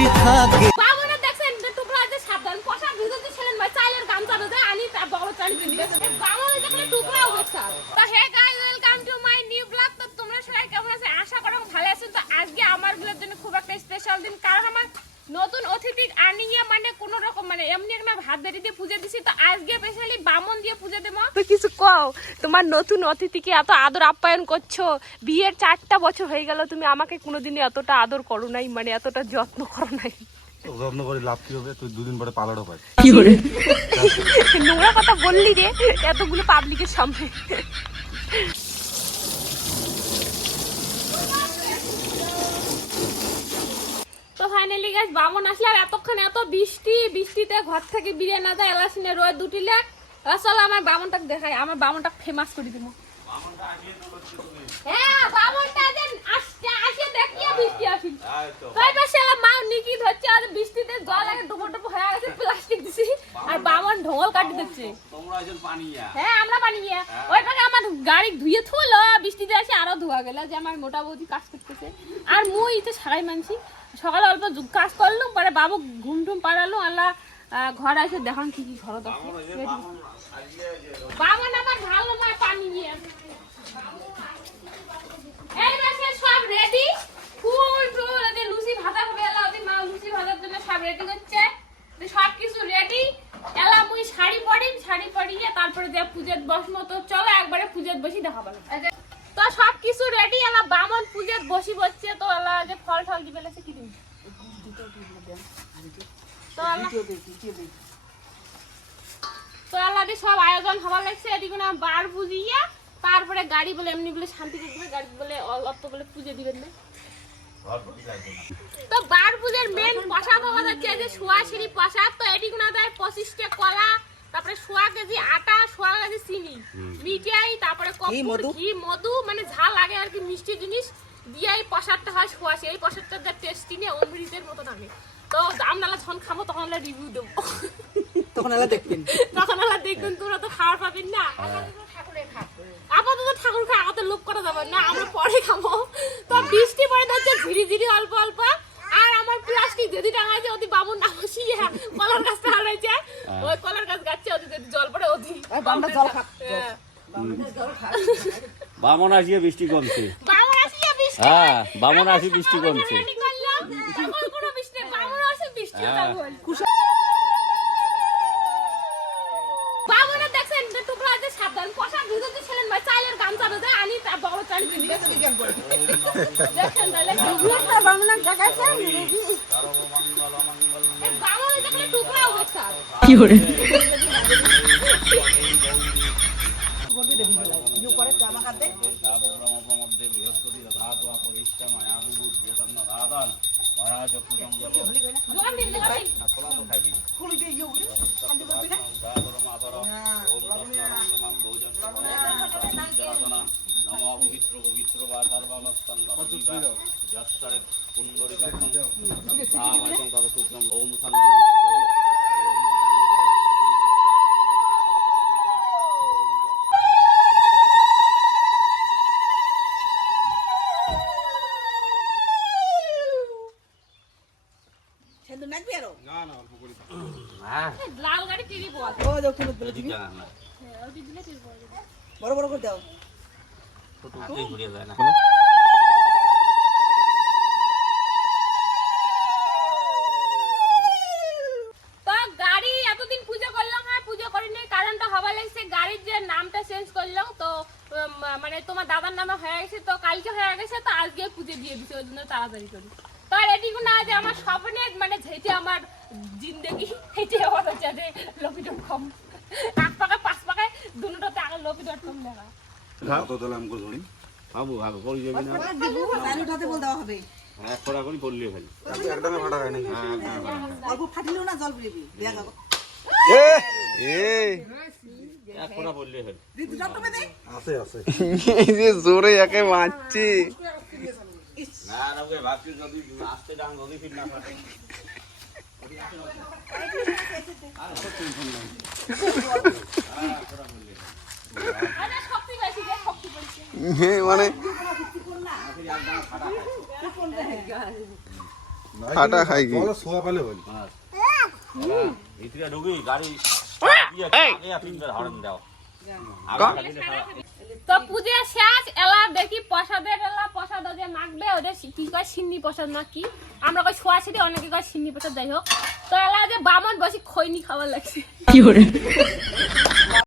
খুশি থাকে। আজকে আমারগুলোর জন্য খুব একটা স্পেশাল দিন। কারণ আমার নতুন অতিথি আনিয়ে মানে কোন রকম মানে এমনি একটা ভাত বেড়ি দিয়ে পুজো দিছি তো আজকে স্পেশালি বামন দিয়ে পুজো দেবো। তো কিছু কও তোমার নতুন অতিথিকে এত আদর আপ্যায়ন করছ? বিয়ের চারটা বছর হয়ে গেল তুমি আমাকে কোনোদিনই এতটা আদর করো নাই মানে এতটা যত্ন করো নাই। যত্ন করে লাভ কি হবে? তুই দুদিন পরে পাই নোংরা কথা বললি রে এতগুলো পাবলিকের সামনে তো ফাইনালি গাছ বামন আসলে আর এতক্ষণ এত বৃষ্টি, বৃষ্টিতে ঘর থেকে বিরিয়ানি না যায় এলাসিনে রোদ দুটিলে চলো, আমার বামনটাকে দেখাই, আমার বামনটা ফেমাস করে দিব। হ্যাঁ বামনটা যেন আসছে আসে দেখিয়ে বৃষ্টি আসি কই পাশে মা নিকি ধরছে আর বৃষ্টিতে জল আগে ডুবো ডুবো হয়ে গেছে প্লাস্টিক দিছি আর বামন ঢোল কাটি দিচ্ছে। তোমরা একজন পানিয়া। হ্যাঁ আমরা ওই পাকে আমার গাড়ি ধুয়ে থুলো বৃষ্টিতে আসে আরও ধোয়া গেল যে আমার মোটা বৌদি কাজ করতেছে। আর মুই তো সারাই মানছি। সকালে অল্প কাজ করলুম পরে বাবু ঘুম টুম পাড়ালো আল্লাহ ঘরে আছে, দেখান কি কি ঘর আমার ভালো পানি নিয়ে। এই সব রেডি ফুল এদের লুচি হবে লুচি জন্য সব রেডি সব কিছু রেডি এলা শাড়ি শাড়ি পরিয়ে তারপরে বসবো তো চলো একবারে দেখা তো সব কিছু রেডি এলা বামন পূজাত বসি বসছে, তো এলা যে ফল ফল দিবে কি দিবি? তো সব আয়োজন হওয়া লাগছে এদিকে না বার বুঝিয়ে তারপরে গাড়ি বলে এমনি বলে শান্তি দিবে গাড়ি বলে অল্প বলে পুজো দিবেন না। তো বার পুজোর মেন প্রসাদ হওয়া যাচ্ছে এই যে প্রসাদ তো এদিকে না দেয় পঁচিশটা কলা তারপরে সোয়া কেজি আটা সোয়া কেজি চিনি মিঠাই তারপরে কপুর ঘি মধু? মানে ঝাল লাগে আর কি মিষ্টি জিনিস দিয়ে এই প্রসাদটা হয় সোয়াশি এই প্রসাদটা যা টেস্টি নিয়ে অমৃতের মতো থাকে তো আমরা যখন খাব তখন রিভিউ দেবো। তখন এলা দেখবেন। তখন আবার দেখবেন তোরা তো খাওয়ার পাবেন না। আপাতত ঠাকুর খা আপাতত লোক করা যাবে না আমরা পরে খাব। তো বৃষ্টি পরে যাচ্ছে ঝিরি ঝিরি অল্প অল্প। আর আমার প্লাস্টিক যদি টাঙাইছে ওদি বাবুর নাম কলার গাছটা হারাইছে ওই কলার গাছ গাচ্ছে ওদি যদি জল পড়ে এই বামনা জল খা হ্যাঁ। বামন আসিয়ে বৃষ্টি কমছে। বাবুর আসিয়া বৃষ্টি হ্যাঁ বামন আসি বৃষ্টি কমছে রেডি করলাম তখন কোনো বৃষ্টি নেই। বাবুর আসে বৃষ্টি চালু হল বাবুরা দেখছেন যে টুকরা আছে সাবধান। কষা ভিতর ছিলেন ভাই চাইলের গাম চালো দেয় আনি তা বড় চালি দিন দেখছেন তাহলে? বামনা জায়গায় বাবুরা দেখলে টুকরা হচ্ছে পরে তো আমার হাতে। মধ্যে বৃহস্পতি ধাতু অপরিষ্টা মায়াবু যেতন্ন রাধান মহারাজ চক্ষুসংযম জোগান দিন জোগান দিন খোলা তো আরও? হ্যাঁ। লাল গাড়ি টিভি বল। ও দক্ষিণ দিলে টিভি বড় বড় করে দাও। ছোট ঘুরিয়ে যায় না। এতদিন পুজো করলাম পুজো গাড়ির যে নামটা চেঞ্জ করলাম তো মানে তোমার দাদার নামে হয়ে গেছে তো কালকে হয়ে গেছে তো আজকে পুজো দিয়ে দিছে ওই জন্য তাড়াতাড়ি করি। তো আর এটুকু না যে আমার স্বপ্নে মানে যেটা আমার জিন্দেগি সেটা আমার হচ্ছে যে লপি ডট কম এক পাকায় পাঁচ পাকায় দুটোতে আগে লপি ডট কম দেখা। কত তাহলে আমি করে ধরি? বাবু ভাবো পড়ি যাবি না? লাইন বল দেওয়া হবে। করে ফাটা হয় অল্প ফাটিলেও না জল এক তুমি দে। আছে আছে। এই যে জোরে একে মারছে। না না ওকে ভাবছি যদি আসতে ডাং যদি ফির না ফাটে আরে শক্তি বেশি যে মানে ফাটা খাই কি? শোয়া পেলে ভিতরে ঢুকি গাড়ি কা- তো পূজা শেষ এলা দেখি প্রসাদের এলা ওদের কি কয় সিন্নি প্রসাদ না কি? আমরা কয় ছোয়া ছিটি অনেকে কয় সিন্নি প্রসাদ, যাই হোক। তো এলা যে বামন বসে খৈনি খাবার লাগছে।